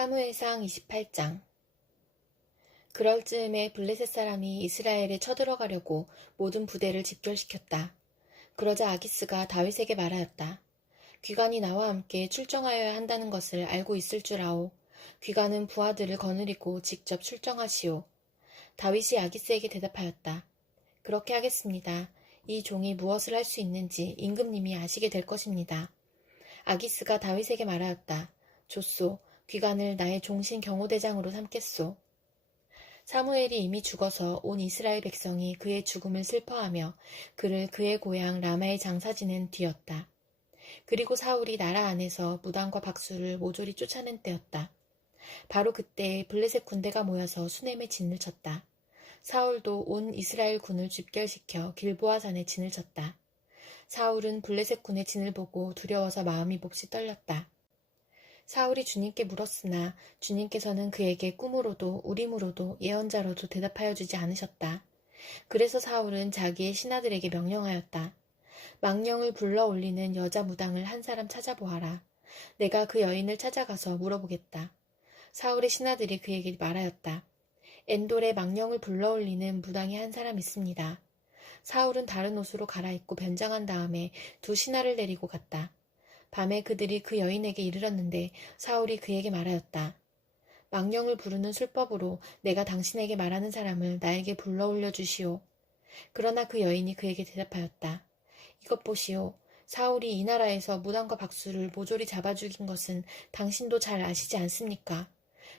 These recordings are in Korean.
사무엘상 28장. 그럴 즈음에 블레셋 사람이 이스라엘에 쳐들어가려고 모든 부대를 집결시켰다. 그러자 아기스가 다윗에게 말하였다. 귀관이 나와 함께 출정하여야 한다는 것을 알고 있을 줄 아오. 귀관은 부하들을 거느리고 직접 출정하시오. 다윗이 아기스에게 대답하였다. 그렇게 하겠습니다. 이 종이 무엇을 할 수 있는지 임금님이 아시게 될 것입니다. 아기스가 다윗에게 말하였다. 좋소. 귀관을 나의 종신 경호대장으로 삼겠소. 사무엘이 이미 죽어서 온 이스라엘 백성이 그의 죽음을 슬퍼하며 그를 그의 고향 라마에 장사지낸 뒤였다. 그리고 사울이 나라 안에서 무당과 박수를 모조리 쫓아낸 때였다. 바로 그때 블레셋 군대가 모여서 수넴에 진을 쳤다. 사울도 온 이스라엘 군을 집결시켜 길보아산에 진을 쳤다. 사울은 블레셋 군의 진을 보고 두려워서 마음이 몹시 떨렸다. 사울이 주님께 물었으나 주님께서는 그에게 꿈으로도 우림으로도 예언자로도 대답하여 주지 않으셨다. 그래서 사울은 자기의 신하들에게 명령하였다. 망령을 불러 올리는 여자 무당을 한 사람 찾아보아라. 내가 그 여인을 찾아가서 물어보겠다. 사울의 신하들이 그에게 말하였다. 엔돌에 망령을 불러 올리는 무당이 한 사람 있습니다. 사울은 다른 옷으로 갈아입고 변장한 다음에 두 신하를 데리고 갔다. 밤에 그들이 그 여인에게 이르렀는데 사울이 그에게 말하였다. 망령을 부르는 술법으로 내가 당신에게 말하는 사람을 나에게 불러 올려주시오. 그러나 그 여인이 그에게 대답하였다. 이것 보시오. 사울이 이 나라에서 무당과 박수를 모조리 잡아 죽인 것은 당신도 잘 아시지 않습니까?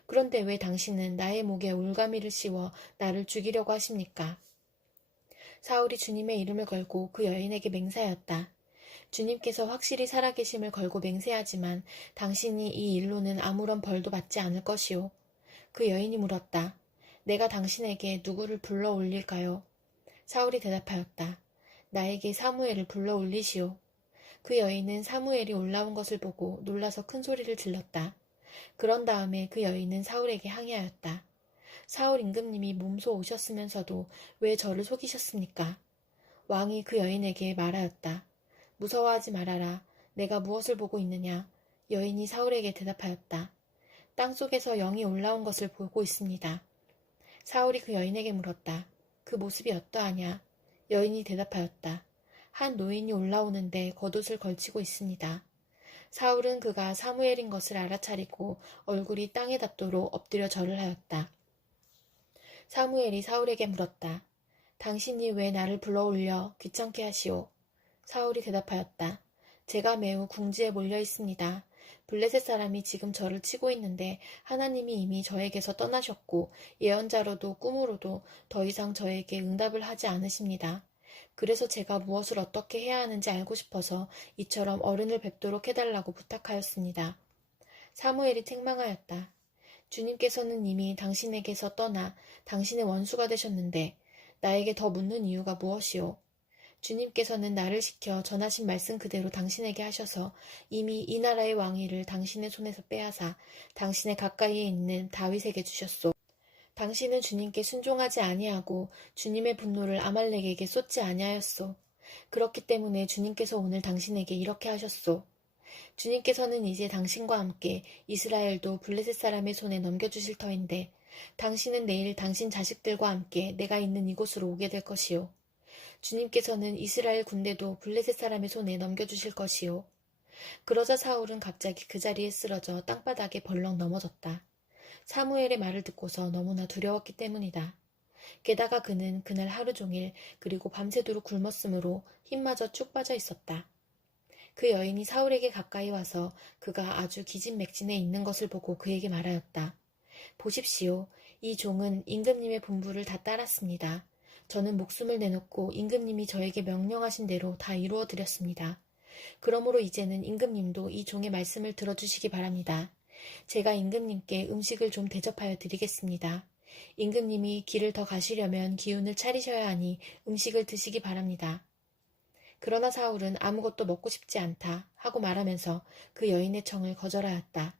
그런데 왜 당신은 나의 목에 올가미를 씌워 나를 죽이려고 하십니까? 사울이 주님의 이름을 걸고 그 여인에게 맹세하였다. 주님께서 확실히 살아계심을 걸고 맹세하지만 당신이 이 일로는 아무런 벌도 받지 않을 것이오. 그 여인이 물었다. 내가 당신에게 누구를 불러 올릴까요? 사울이 대답하였다. 나에게 사무엘을 불러 올리시오. 그 여인은 사무엘이 올라온 것을 보고 놀라서 큰 소리를 질렀다. 그런 다음에 그 여인은 사울에게 항의하였다. 사울 임금님이 몸소 오셨으면서도 왜 저를 속이셨습니까? 왕이 그 여인에게 말하였다. 무서워하지 말아라. 내가 무엇을 보고 있느냐? 여인이 사울에게 대답하였다. 땅속에서 영이 올라온 것을 보고 있습니다. 사울이 그 여인에게 물었다. 그 모습이 어떠하냐? 여인이 대답하였다. 한 노인이 올라오는데 겉옷을 걸치고 있습니다. 사울은 그가 사무엘인 것을 알아차리고 얼굴이 땅에 닿도록 엎드려 절을 하였다. 사무엘이 사울에게 물었다. 당신이 왜 나를 불러 올려 귀찮게 하시오? 사울이 대답하였다. 제가 매우 궁지에 몰려 있습니다. 블레셋 사람이 지금 저를 치고 있는데 하나님이 이미 저에게서 떠나셨고 예언자로도 꿈으로도 더 이상 저에게 응답을 하지 않으십니다. 그래서 제가 무엇을 어떻게 해야 하는지 알고 싶어서 이처럼 어른을 뵙도록 해달라고 부탁하였습니다. 사무엘이 책망하였다. 주님께서는 이미 당신에게서 떠나 당신의 원수가 되셨는데 나에게 더 묻는 이유가 무엇이오? 주님께서는 나를 시켜 전하신 말씀 그대로 당신에게 하셔서 이미 이 나라의 왕위를 당신의 손에서 빼앗아 당신의 가까이에 있는 다윗에게 주셨소. 당신은 주님께 순종하지 아니하고 주님의 분노를 아말렉에게 쏟지 아니하였소. 그렇기 때문에 주님께서 오늘 당신에게 이렇게 하셨소. 주님께서는 이제 당신과 함께 이스라엘도 블레셋 사람의 손에 넘겨주실 터인데 당신은 내일 당신 자식들과 함께 내가 있는 이곳으로 오게 될 것이요. 주님께서는 이스라엘 군대도 블레셋 사람의 손에 넘겨주실 것이요. 그러자 사울은 갑자기 그 자리에 쓰러져 땅바닥에 벌렁 넘어졌다. 사무엘의 말을 듣고서 너무나 두려웠기 때문이다. 게다가 그는 그날 하루 종일 그리고 밤새도록 굶었으므로 힘마저 쭉 빠져 있었다. 그 여인이 사울에게 가까이 와서 그가 아주 기진맥진해 있는 것을 보고 그에게 말하였다. 보십시오. 이 종은 임금님의 분부를 다 따랐습니다. 저는 목숨을 내놓고 임금님이 저에게 명령하신 대로 다 이루어 드렸습니다. 그러므로 이제는 임금님도 이 종의 말씀을 들어주시기 바랍니다. 제가 임금님께 음식을 좀 대접하여 드리겠습니다. 임금님이 길을 더 가시려면 기운을 차리셔야 하니 음식을 드시기 바랍니다. 그러나 사울은 아무것도 먹고 싶지 않다 하고 말하면서 그 여인의 청을 거절하였다.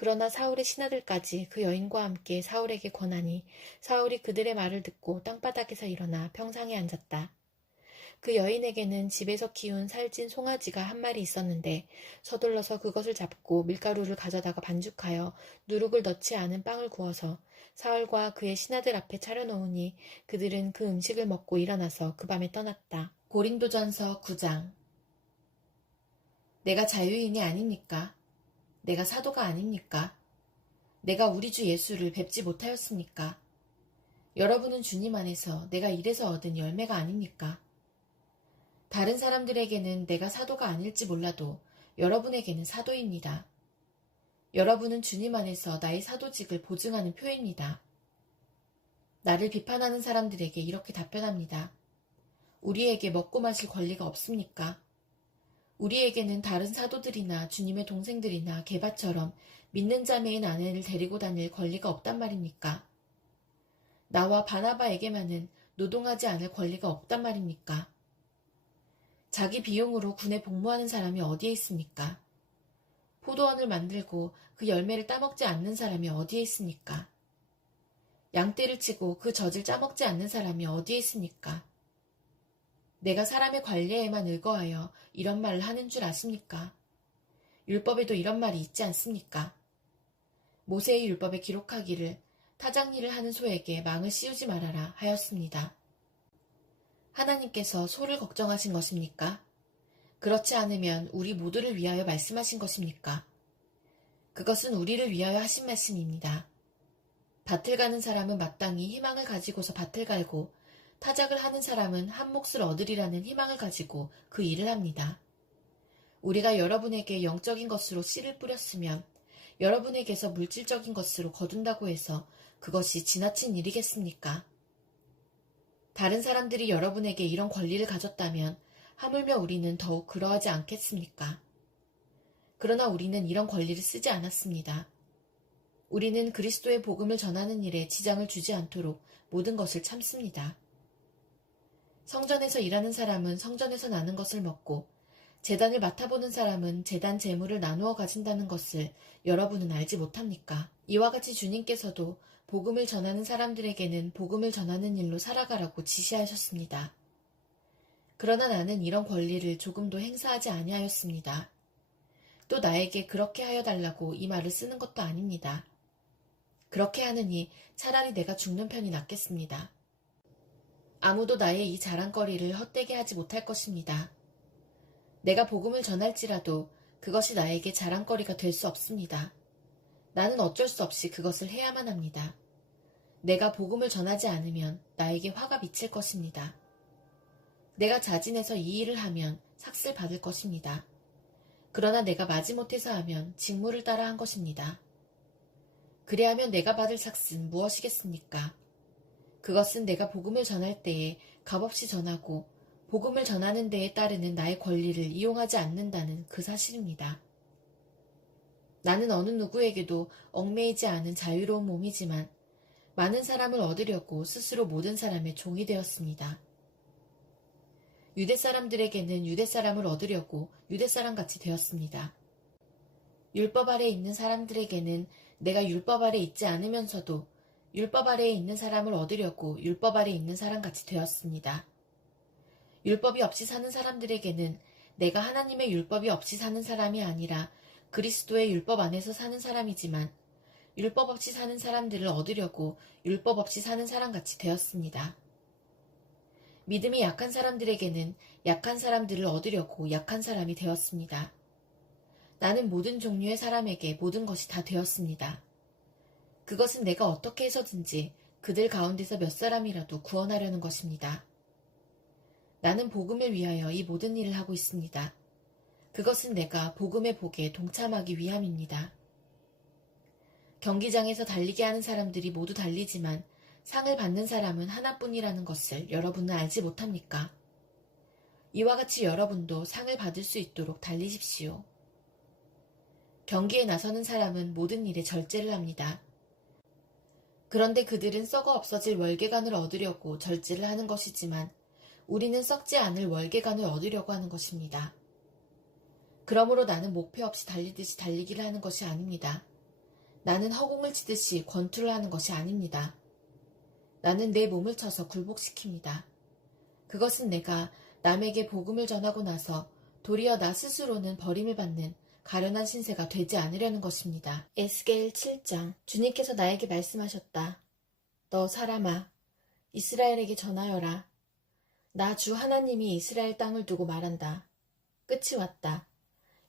그러나 사울의 신하들까지 그 여인과 함께 사울에게 권하니 사울이 그들의 말을 듣고 땅바닥에서 일어나 평상에 앉았다. 그 여인에게는 집에서 키운 살찐 송아지가 한 마리 있었는데 서둘러서 그것을 잡고 밀가루를 가져다가 반죽하여 누룩을 넣지 않은 빵을 구워서 사울과 그의 신하들 앞에 차려놓으니 그들은 그 음식을 먹고 일어나서 그 밤에 떠났다. 고린도전서 9장. 내가 자유인이 아닙니까? 내가 사도가 아닙니까? 내가 우리 주 예수를 뵙지 못하였습니까? 여러분은 주님 안에서 내가 이래서 얻은 열매가 아닙니까? 다른 사람들에게는 내가 사도가 아닐지 몰라도 여러분에게는 사도입니다. 여러분은 주님 안에서 나의 사도직을 보증하는 표입니다. 나를 비판하는 사람들에게 이렇게 답변합니다. 우리에게 먹고 마실 권리가 없습니까? 우리에게는 다른 사도들이나 주님의 동생들이나 게바처럼 믿는 자매인 아내를 데리고 다닐 권리가 없단 말입니까? 나와 바나바에게만은 노동하지 않을 권리가 없단 말입니까? 자기 비용으로 군에 복무하는 사람이 어디에 있습니까? 포도원을 만들고 그 열매를 따먹지 않는 사람이 어디에 있습니까? 양떼를 치고 그 젖을 짜먹지 않는 사람이 어디에 있습니까? 내가 사람의 관례에만 의거하여 이런 말을 하는 줄 아십니까? 율법에도 이런 말이 있지 않습니까? 모세의 율법에 기록하기를 타작일을 하는 소에게 망을 씌우지 말아라 하였습니다. 하나님께서 소를 걱정하신 것입니까? 그렇지 않으면 우리 모두를 위하여 말씀하신 것입니까? 그것은 우리를 위하여 하신 말씀입니다. 밭을 가는 사람은 마땅히 희망을 가지고서 밭을 갈고 타작을 하는 사람은 한 몫을 얻으리라는 희망을 가지고 그 일을 합니다. 우리가 여러분에게 영적인 것으로 씨를 뿌렸으면 여러분에게서 물질적인 것으로 거둔다고 해서 그것이 지나친 일이겠습니까? 다른 사람들이 여러분에게 이런 권리를 가졌다면 하물며 우리는 더욱 그러하지 않겠습니까? 그러나 우리는 이런 권리를 쓰지 않았습니다. 우리는 그리스도의 복음을 전하는 일에 지장을 주지 않도록 모든 것을 참습니다. 성전에서 일하는 사람은 성전에서 나는 것을 먹고 제단을 맡아보는 사람은 제단 재물을 나누어 가진다는 것을 여러분은 알지 못합니까? 이와 같이 주님께서도 복음을 전하는 사람들에게는 복음을 전하는 일로 살아가라고 지시하셨습니다. 그러나 나는 이런 권리를 조금도 행사하지 아니하였습니다. 또 나에게 그렇게 하여 달라고 이 말을 쓰는 것도 아닙니다. 그렇게 하느니 차라리 내가 죽는 편이 낫겠습니다. 아무도 나의 이 자랑거리를 헛되게 하지 못할 것입니다. 내가 복음을 전할지라도 그것이 나에게 자랑거리가 될 수 없습니다. 나는 어쩔 수 없이 그것을 해야만 합니다. 내가 복음을 전하지 않으면 나에게 화가 미칠 것입니다. 내가 자진해서 이 일을 하면 삭슬 받을 것입니다. 그러나 내가 마지못해서 하면 직무를 따라 한 것입니다. 그리하면 내가 받을 삭슬은 무엇이겠습니까? 그것은 내가 복음을 전할 때에 값없이 전하고 복음을 전하는 데에 따르는 나의 권리를 이용하지 않는다는 그 사실입니다. 나는 어느 누구에게도 얽매이지 않은 자유로운 몸이지만 많은 사람을 얻으려고 스스로 모든 사람의 종이 되었습니다. 유대 사람들에게는 유대 사람을 얻으려고 유대 사람같이 되었습니다. 율법 아래에 있는 사람들에게는 내가 율법 아래에 있지 않으면서도 율법 아래에 있는 사람을 얻으려고 율법 아래에 있는 사람같이 되었습니다. 율법이 없이 사는 사람들에게는 내가 하나님의 율법이 없이 사는 사람이 아니라 그리스도의 율법 안에서 사는 사람이지만 율법 없이 사는 사람들을 얻으려고 율법 없이 사는 사람같이 되었습니다. 믿음이 약한 사람들에게는 약한 사람들을 얻으려고 약한 사람이 되었습니다. 나는 모든 종류의 사람에게 모든 것이 다 되었습니다. 그것은 내가 어떻게 해서든지 그들 가운데서 몇 사람이라도 구원하려는 것입니다. 나는 복음을 위하여 이 모든 일을 하고 있습니다. 그것은 내가 복음의 복에 동참하기 위함입니다. 경기장에서 달리게 하는 사람들이 모두 달리지만 상을 받는 사람은 하나뿐이라는 것을 여러분은 알지 못합니까? 이와 같이 여러분도 상을 받을 수 있도록 달리십시오. 경기에 나서는 사람은 모든 일에 절제를 합니다. 그런데 그들은 썩어 없어질 월계관을 얻으려고 절제를 하는 것이지만 우리는 썩지 않을 월계관을 얻으려고 하는 것입니다. 그러므로 나는 목표 없이 달리듯이 달리기를 하는 것이 아닙니다. 나는 허공을 치듯이 권투를 하는 것이 아닙니다. 나는 내 몸을 쳐서 굴복시킵니다. 그것은 내가 남에게 복음을 전하고 나서 도리어 나 스스로는 버림을 받는 가련한 신세가 되지 않으려는 것입니다. 에스겔 7장. 주님께서 나에게 말씀하셨다. 너 사람아, 이스라엘에게 전하여라. 나 주 하나님이 이스라엘 땅을 두고 말한다. 끝이 왔다.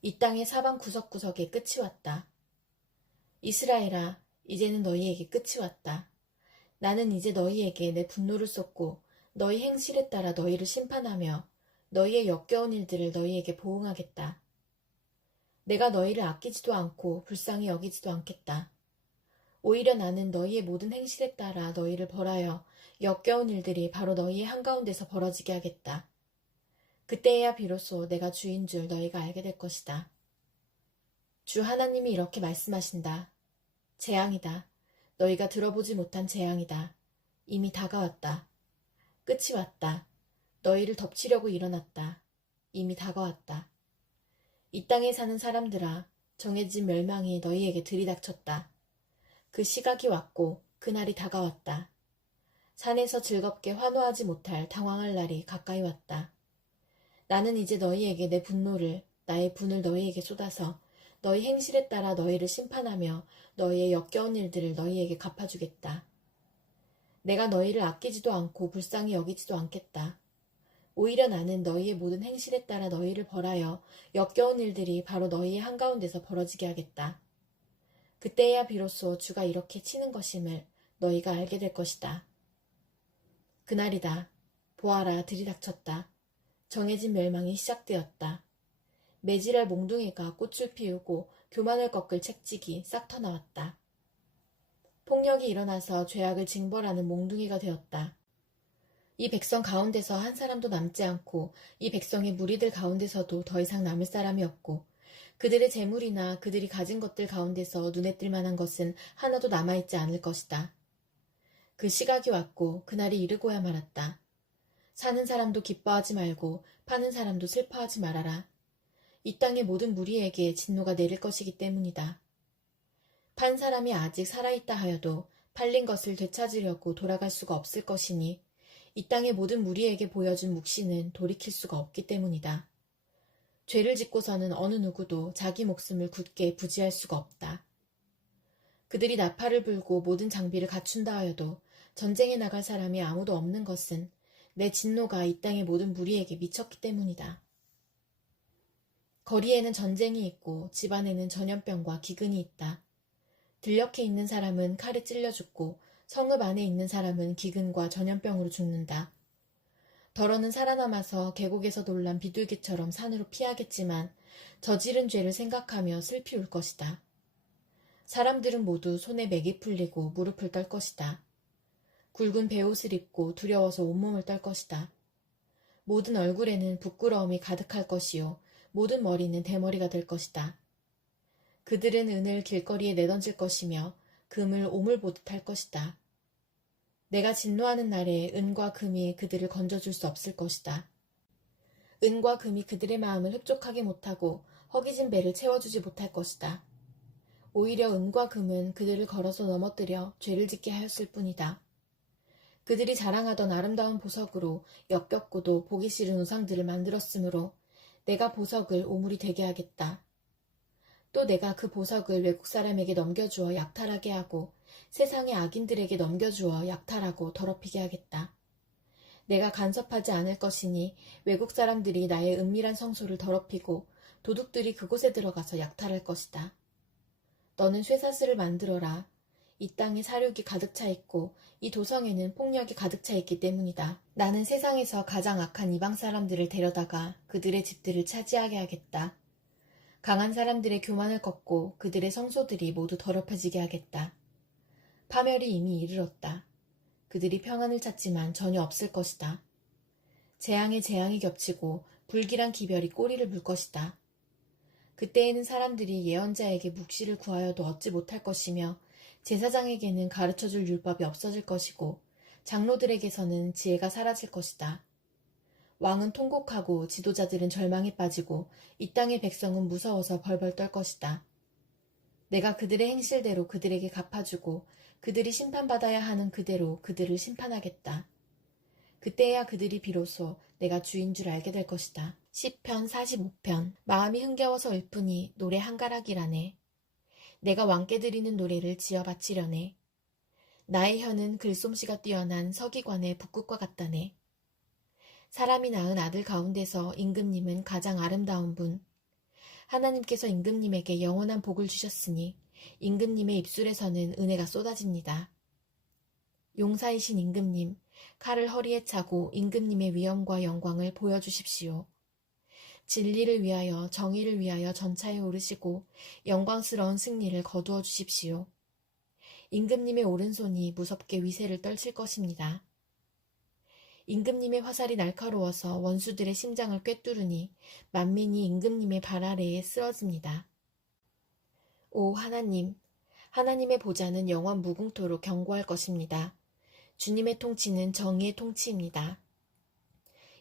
이 땅의 사방 구석구석에 끝이 왔다. 이스라엘아, 이제는 너희에게 끝이 왔다. 나는 이제 너희에게 내 분노를 쏟고 너희 행실에 따라 너희를 심판하며 너희의 역겨운 일들을 너희에게 보응하겠다. 내가 너희를 아끼지도 않고 불쌍히 여기지도 않겠다. 오히려 나는 너희의 모든 행실에 따라 너희를 벌하여 역겨운 일들이 바로 너희의 한가운데서 벌어지게 하겠다. 그때야 비로소 내가 주인 줄 너희가 알게 될 것이다. 주 하나님이 이렇게 말씀하신다. 재앙이다. 너희가 들어보지 못한 재앙이다. 이미 다가왔다. 끝이 왔다. 너희를 덮치려고 일어났다. 이미 다가왔다. 이 땅에 사는 사람들아, 정해진 멸망이 너희에게 들이닥쳤다. 그 시각이 왔고 그날이 다가왔다. 산에서 즐겁게 환호하지 못할 당황할 날이 가까이 왔다. 나는 이제 너희에게 내 분노를, 나의 분을 너희에게 쏟아서 너희 행실에 따라 너희를 심판하며 너희의 역겨운 일들을 너희에게 갚아주겠다. 내가 너희를 아끼지도 않고 불쌍히 여기지도 않겠다. 오히려 나는 너희의 모든 행실에 따라 너희를 벌하여 역겨운 일들이 바로 너희의 한가운데서 벌어지게 하겠다. 그때야 비로소 주가 이렇게 치는 것임을 너희가 알게 될 것이다. 그날이다. 보아라, 들이닥쳤다. 정해진 멸망이 시작되었다. 매질할 몽둥이가 꽃을 피우고 교만을 꺾을 책찍이 싹 터나왔다. 폭력이 일어나서 죄악을 징벌하는 몽둥이가 되었다. 이 백성 가운데서 한 사람도 남지 않고 이 백성의 무리들 가운데서도 더 이상 남을 사람이 없고 그들의 재물이나 그들이 가진 것들 가운데서 눈에 띌 만한 것은 하나도 남아있지 않을 것이다. 그 시각이 왔고 그날이 이르고야 말았다. 사는 사람도 기뻐하지 말고 파는 사람도 슬퍼하지 말아라. 이 땅의 모든 무리에게 진노가 내릴 것이기 때문이다. 판 사람이 아직 살아있다 하여도 팔린 것을 되찾으려고 돌아갈 수가 없을 것이니 이 땅의 모든 무리에게 보여준 묵시는 돌이킬 수가 없기 때문이다. 죄를 짓고서는 어느 누구도 자기 목숨을 굳게 부지할 수가 없다. 그들이 나팔을 불고 모든 장비를 갖춘다 하여도 전쟁에 나갈 사람이 아무도 없는 것은 내 진노가 이 땅의 모든 무리에게 미쳤기 때문이다. 거리에는 전쟁이 있고 집안에는 전염병과 기근이 있다. 들녘에 있는 사람은 칼에 찔려 죽고 성읍 안에 있는 사람은 기근과 전염병으로 죽는다. 더러는 살아남아서 계곡에서 놀란 비둘기처럼 산으로 피하겠지만 저지른 죄를 생각하며 슬피 울 것이다. 사람들은 모두 손에 맥이 풀리고 무릎을 떨 것이다. 굵은 베옷을 입고 두려워서 온몸을 떨 것이다. 모든 얼굴에는 부끄러움이 가득할 것이요 모든 머리는 대머리가 될 것이다. 그들은 은을 길거리에 내던질 것이며 금을 오물 보듯 할 것이다. 내가 진노하는 날에 은과 금이 그들을 건져줄 수 없을 것이다. 은과 금이 그들의 마음을 흡족하게 못하고 허기진 배를 채워주지 못할 것이다. 오히려 은과 금은 그들을 걸어서 넘어뜨려 죄를 짓게 하였을 뿐이다. 그들이 자랑하던 아름다운 보석으로 역겹고도 보기 싫은 우상들을 만들었으므로 내가 보석을 오물이 되게 하겠다. 또 내가 그 보석을 외국 사람에게 넘겨주어 약탈하게 하고 세상의 악인들에게 넘겨주어 약탈하고 더럽히게 하겠다. 내가 간섭하지 않을 것이니 외국 사람들이 나의 은밀한 성소를 더럽히고 도둑들이 그곳에 들어가서 약탈할 것이다. 너는 쇠사슬을 만들어라. 이 땅에 사륙이 가득 차 있고 이 도성에는 폭력이 가득 차 있기 때문이다. 나는 세상에서 가장 악한 이방 사람들을 데려다가 그들의 집들을 차지하게 하겠다. 강한 사람들의 교만을 꺾고 그들의 성소들이 모두 더럽혀지게 하겠다. 파멸이 이미 이르렀다. 그들이 평안을 찾지만 전혀 없을 것이다. 재앙에 재앙이 겹치고 불길한 기별이 꼬리를 물 것이다. 그때에는 사람들이 예언자에게 묵시를 구하여도 얻지 못할 것이며 제사장에게는 가르쳐줄 율법이 없어질 것이고 장로들에게서는 지혜가 사라질 것이다. 왕은 통곡하고 지도자들은 절망에 빠지고 이 땅의 백성은 무서워서 벌벌 떨 것이다. 내가 그들의 행실대로 그들에게 갚아주고 그들이 심판받아야 하는 그대로 그들을 심판하겠다. 그때야 그들이 비로소 내가 주인 줄 알게 될 것이다. 시편 45편. 마음이 흥겨워서 읊으니 노래 한 가락이라네. 내가 왕께 드리는 노래를 지어 바치려네. 나의 혀는 글솜씨가 뛰어난 서기관의 북극과 같다네. 사람이 낳은 아들 가운데서 임금님은 가장 아름다운 분. 하나님께서 임금님에게 영원한 복을 주셨으니 임금님의 입술에서는 은혜가 쏟아집니다. 용사이신 임금님, 칼을 허리에 차고 임금님의 위엄과 영광을 보여주십시오. 진리를 위하여 정의를 위하여 전차에 오르시고 영광스러운 승리를 거두어 주십시오. 임금님의 오른손이 무섭게 위세를 떨칠 것입니다. 임금님의 화살이 날카로워서 원수들의 심장을 꿰뚫으니 만민이 임금님의 발 아래에 쓰러집니다. 오 하나님, 하나님의 보좌는 영원 무궁토록 견고할 것입니다. 주님의 통치는 정의의 통치입니다.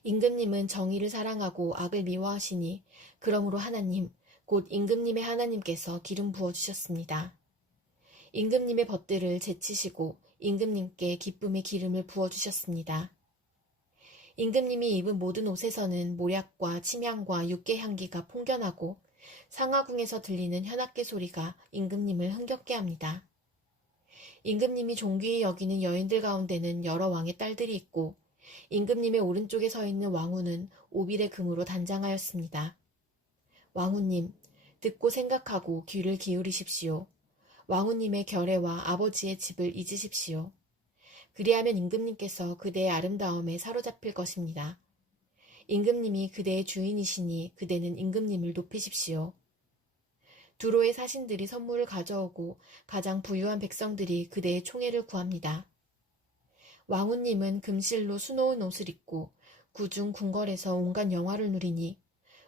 임금님은 정의를 사랑하고 악을 미워하시니 그러므로 하나님, 곧 임금님의 하나님께서 기름 부어주셨습니다. 임금님의 벗들을 제치시고 임금님께 기쁨의 기름을 부어주셨습니다. 임금님이 입은 모든 옷에서는 모략과 침향과 육개 향기가 풍겨나고 상하궁에서 들리는 현악계 소리가 임금님을 흥겹게 합니다. 임금님이 존귀히 여기는 여인들 가운데는 여러 왕의 딸들이 있고 임금님의 오른쪽에 서 있는 왕후는 오빌의 금으로 단장하였습니다. 왕후님, 듣고 생각하고 귀를 기울이십시오. 왕후님의 결례와 아버지의 집을 잊으십시오. 그리하면 임금님께서 그대의 아름다움에 사로잡힐 것입니다. 임금님이 그대의 주인이시니 그대는 임금님을 높이십시오. 두로의 사신들이 선물을 가져오고 가장 부유한 백성들이 그대의 총애를 구합니다. 왕후님은 금실로 수놓은 옷을 입고 구중 궁궐에서 온갖 영화를 누리니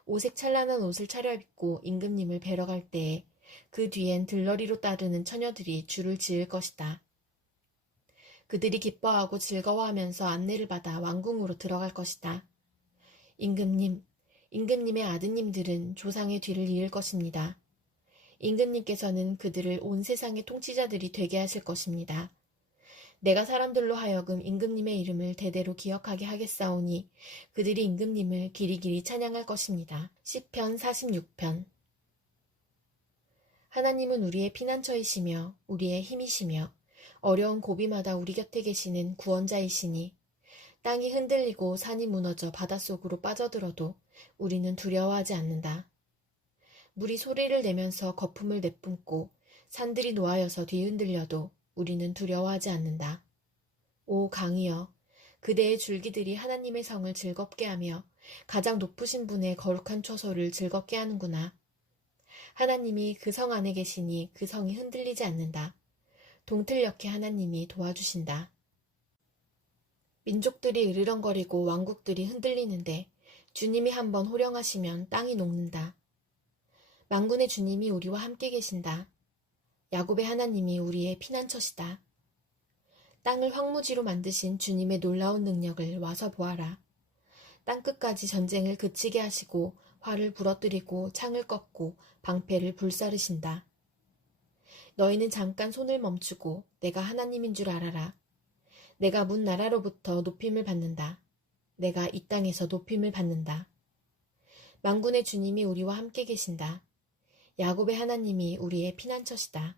오색 찬란한 옷을 차려입고 임금님을 뵈러 갈 때에 그 뒤엔 들러리로 따르는 처녀들이 줄을 지을 것이다. 그들이 기뻐하고 즐거워하면서 안내를 받아 왕궁으로 들어갈 것이다. 임금님, 임금님의 아드님들은 조상의 뒤를 이을 것입니다. 임금님께서는 그들을 온 세상의 통치자들이 되게 하실 것입니다. 내가 사람들로 하여금 임금님의 이름을 대대로 기억하게 하겠사오니 그들이 임금님을 길이길이 찬양할 것입니다. 시편 46편. 하나님은 우리의 피난처이시며 우리의 힘이시며 어려운 고비마다 우리 곁에 계시는 구원자이시니 땅이 흔들리고 산이 무너져 바닷속으로 빠져들어도 우리는 두려워하지 않는다. 물이 소리를 내면서 거품을 내뿜고 산들이 노하여서 뒤흔들려도 우리는 두려워하지 않는다. 오 강이여, 그대의 줄기들이 하나님의 성을 즐겁게 하며 가장 높으신 분의 거룩한 처소를 즐겁게 하는구나. 하나님이 그 성 안에 계시니 그 성이 흔들리지 않는다. 동틀녘에 하나님이 도와주신다. 민족들이 으르렁거리고 왕국들이 흔들리는데 주님이 한번 호령하시면 땅이 녹는다. 만군의 주님이 우리와 함께 계신다. 야곱의 하나님이 우리의 피난처시다. 땅을 황무지로 만드신 주님의 놀라운 능력을 와서 보아라. 땅끝까지 전쟁을 그치게 하시고 활을 부러뜨리고 창을 꺾고 방패를 불사르신다. 너희는 잠깐 손을 멈추고 내가 하나님인 줄 알아라. 내가 문 나라로부터 높임을 받는다. 내가 이 땅에서 높임을 받는다. 만군의 주님이 우리와 함께 계신다. 야곱의 하나님이 우리의 피난처시다.